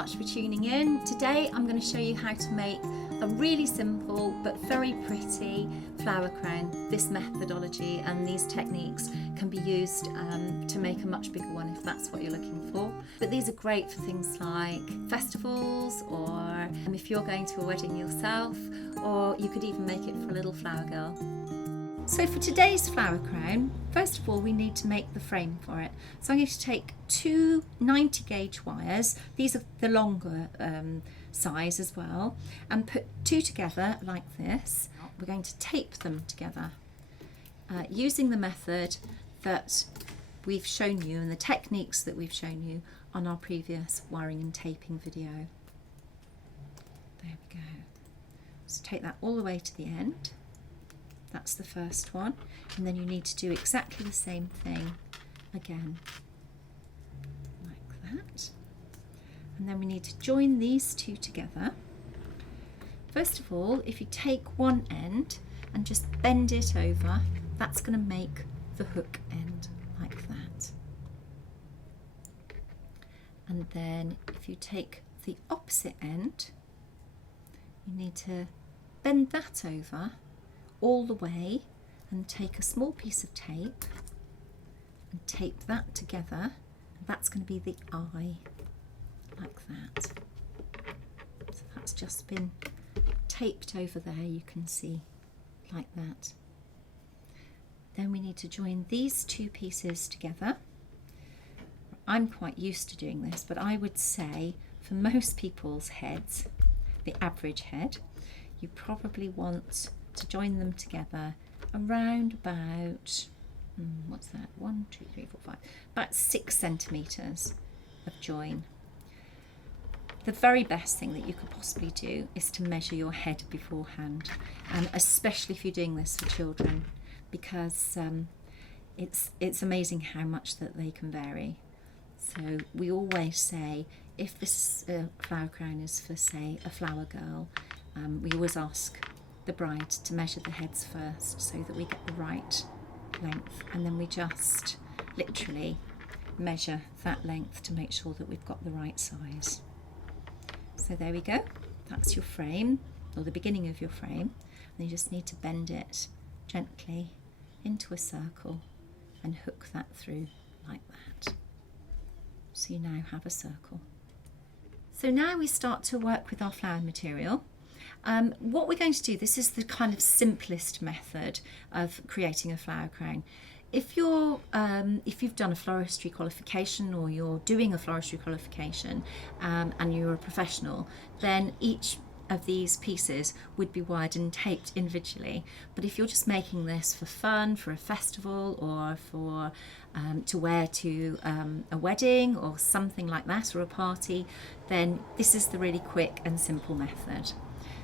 much for tuning in. Today I'm going to show you how to make a really simple but very pretty flower crown. This methodology and these techniques can be used to make a much bigger one if that's what you're looking for. But these are great for things like festivals, or if you're going to a wedding yourself, or you could even make it for a little flower girl. So for today's flower crown, first of all we need to make the frame for it. So I'm going to take two 90 gauge wires, these are the longer size as well, and put two together like this. We're going to tape them together using the method that we've shown you and the techniques that we've shown you on our previous wiring and taping video. There we go. So take that all the way to the end. That's the first one, and then you need to do exactly the same thing again, like that. And then we need to join these two together. First of all, if you take one end and just bend it over, that's going to make the hook end like that. And then if you take the opposite end, you need to bend that over all the way and take a small piece of tape and tape that together. That's going to be the eye, like that. So that's just been taped over there, you can see, like that. Then we need to join these two pieces together. I'm quite used to doing this, but I would say for most people's heads, the average head, you probably want to join them together around about, what's that, 1, 2, 3, 4, 5, about 6 centimetres of join. The very best thing that you could possibly do is to measure your head beforehand, and especially if you're doing this for children, because it's amazing how much that they can vary. So we always say, if this flower crown is for, say, a flower girl, we always ask the bride to measure the heads first so that we get the right length, and then we just literally measure that length to make sure that we've got the right size. So there we go, that's your frame, or the beginning of your frame, and you just need to bend it gently into a circle and hook that through like that. So you now have a circle. So now we start to work with our flower material. What we're going to do, this is the kind of simplest method of creating a flower crown. If you've done a floristry qualification, or you're doing a floristry qualification and you're a professional, then each of these pieces would be wired and taped individually. But if you're just making this for fun, for a festival, or for to wear to a wedding or something like that, or a party, then this is the really quick and simple method.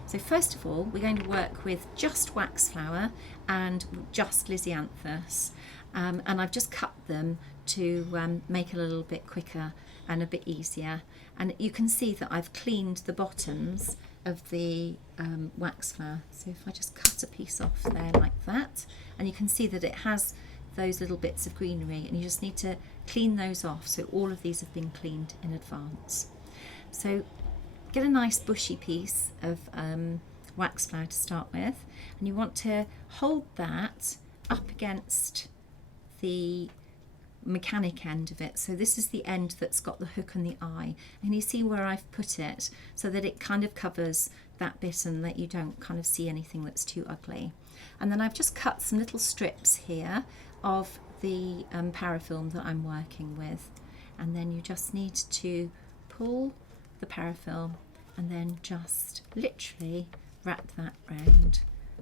So first of all, we're going to work with just wax flower and just lisianthus, and I've just cut them to make it a little bit quicker and a bit easier. And you can see that I've cleaned the bottoms of the wax flower. So if I just cut a piece off there like that, and you can see that it has those little bits of greenery, and you just need to clean those off. So all of these have been cleaned in advance. So get a nice bushy piece of wax flower to start with, and you want to hold that up against the mechanic end of it. So this is the end that's got the hook and the eye, and you see where I've put it so that it kind of covers that bit and that you don't kind of see anything that's too ugly. And then I've just cut some little strips here of the parafilm that I'm working with, and then you just need to pull the parafilm and then just literally wrap that round.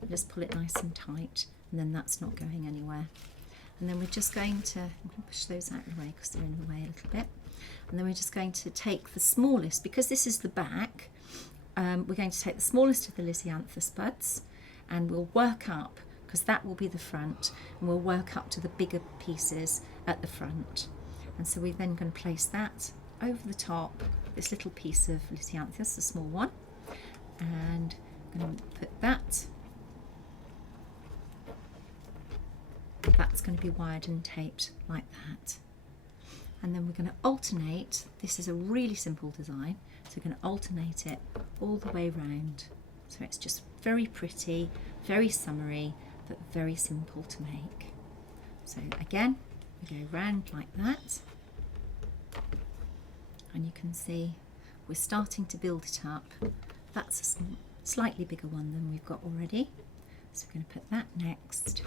Just pull it nice and tight, and then that's not going anywhere. And then we're just going to, I'm going to push those out of the way because they're in the way a little bit. And then we're just going to take the smallest, because this is the back, we're going to take the smallest of the lisianthus buds, and we'll work up, because that will be the front, and we'll work up to the bigger pieces at the front. And so we're then going to place that over the top, this little piece of lisianthus, the small one, and I'm going to put that. That's going to be wired and taped like that. and then we're going to alternate. This is a really simple design, so we're going to alternate it all the way round. So it's just very pretty, very summery, but very simple to make. So again, we go round like that, and you can see we're starting to build it up. That's a slightly bigger one than we've got already, so we're going to put that next.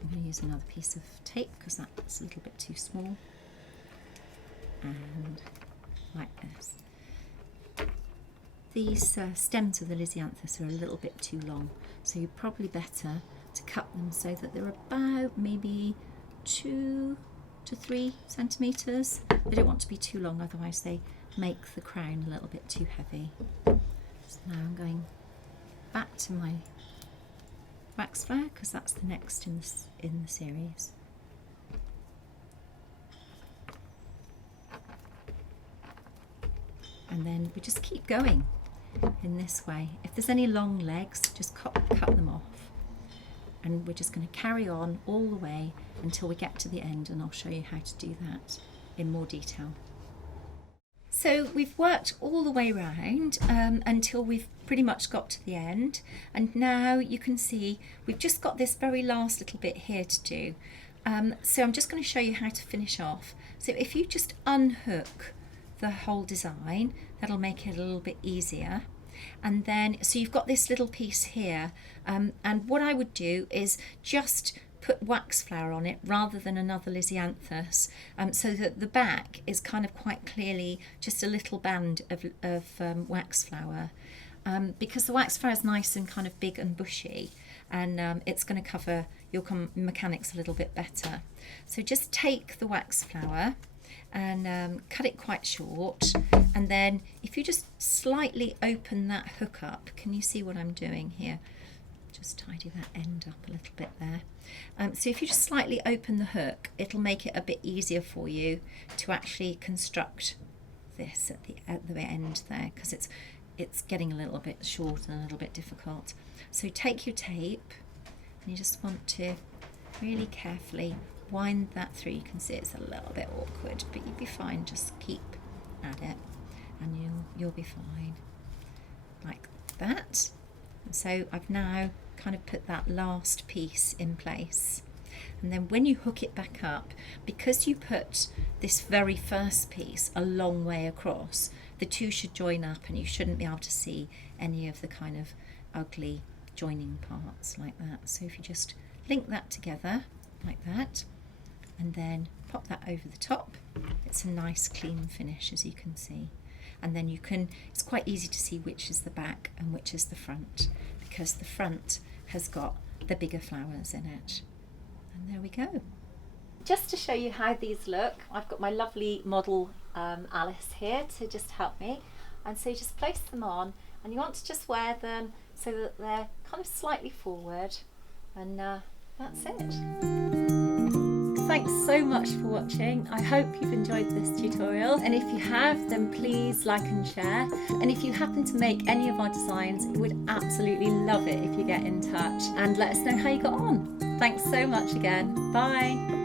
I'm going to use another piece of tape because that's a little bit too small, and like this. These stems of the lisianthus are a little bit too long, so you're probably better to cut them so that they're about maybe 2 to 3 centimetres. They don't want to be too long, otherwise they make the crown a little bit too heavy. So now I'm going back to my wax flower because that's the next in the series. And then we just keep going in this way. If there's any long legs, just cut them off. And we're just going to carry on all the way until we get to the end, and I'll show you how to do that in more detail. So we've worked all the way around until we've pretty much got to the end, and now you can see we've just got this very last little bit here to do. So I'm just going to show you how to finish off. So if you just unhook the whole design, that'll make it a little bit easier. And then, so you've got this little piece here, and what I would do is just put wax flower on it rather than another lisianthus, so that the back is kind of quite clearly just a little band of wax flower, because the wax flower is nice and kind of big and bushy, and it's going to cover your mechanics a little bit better. So just take the wax flower and cut it quite short, and then if you just slightly open that hook up, can you see what I'm doing here? Just tidy that end up a little bit there. So if you just slightly open the hook, it'll make it a bit easier for you to actually construct this at the end there, because it's getting a little bit short and a little bit difficult. So take your tape, and you just want to really carefully wind that through. You can see it's a little bit awkward, but you'll be fine. Just keep at it and you'll be fine, like that. And so I've now kind of put that last piece in place, and then when you hook it back up, because you put this very first piece a long way across, the two should join up and you shouldn't be able to see any of the kind of ugly joining parts like that. So if you just link that together like that, and then pop that over the top, it's a nice clean finish, as you can see. And then it's quite easy to see which is the back and which is the front, because the front has got the bigger flowers in it. And there we go. Just to show you how these look, I've got my lovely model Alice here to just help me. And so you just place them on, and you want to just wear them so that they're kind of slightly forward, and that's it. Thanks so much for watching. I hope you've enjoyed this tutorial, and if you have, then please like and share. And if you happen to make any of our designs, we would absolutely love it if you get in touch and let us know how you got on. Thanks so much again. Bye.